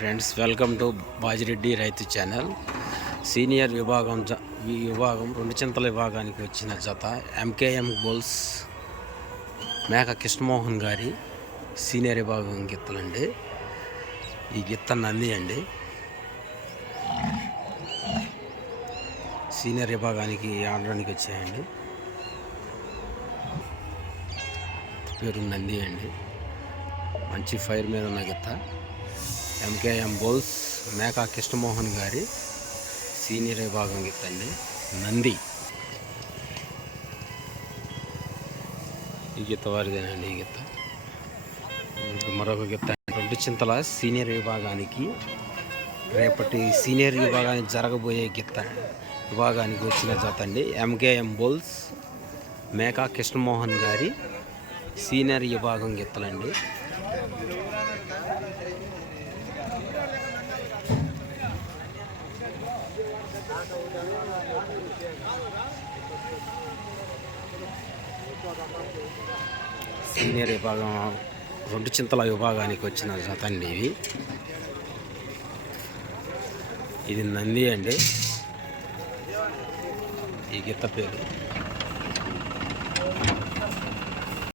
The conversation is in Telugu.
ఫ్రెండ్స్, వెల్కమ్ టు బాజిరెడ్డి రైతు ఛానల్. సీనియర్ విభాగం రెండు చింతల విభాగానికి వచ్చిన జత ఎంకేఎం బుల్స్ మేక కృష్ణమోహన్ గారి సీనియర్ విభాగం గిత్తలండి. ఈ గిత్త నంది అండి. సీనియర్ విభాగానికి ఆడడానికి వచ్చాయండి. పేరు నంది అండి. మంచి ఫైర్ మీద ఉన్న గిత్త ఎంకేఎం బుల్స్ మేకా కృష్ణమోహన్ గారి సీనియర్ విభాగం గిత్తండి నంది. ఈ గిత్త వారిదేనండి. ఈ గిత్త మరొక గిత్త రెండు చింతల సీనియర్ విభాగానికి రేపటి సీనియర్ విభాగానికి జరగబోయే గిత్త విభాగానికి వచ్చిన జత అండి ఎంకేఎం బుల్స్ మేకా కృష్ణమోహన్ గారి సీనియర్ విభాగం గిత్తలండి. సీనియర్ విభాగం రెండు చింతల విభాగానికి వచ్చిన జత అండి. ఇది నంది అండి. ఈ గిత్త పేరు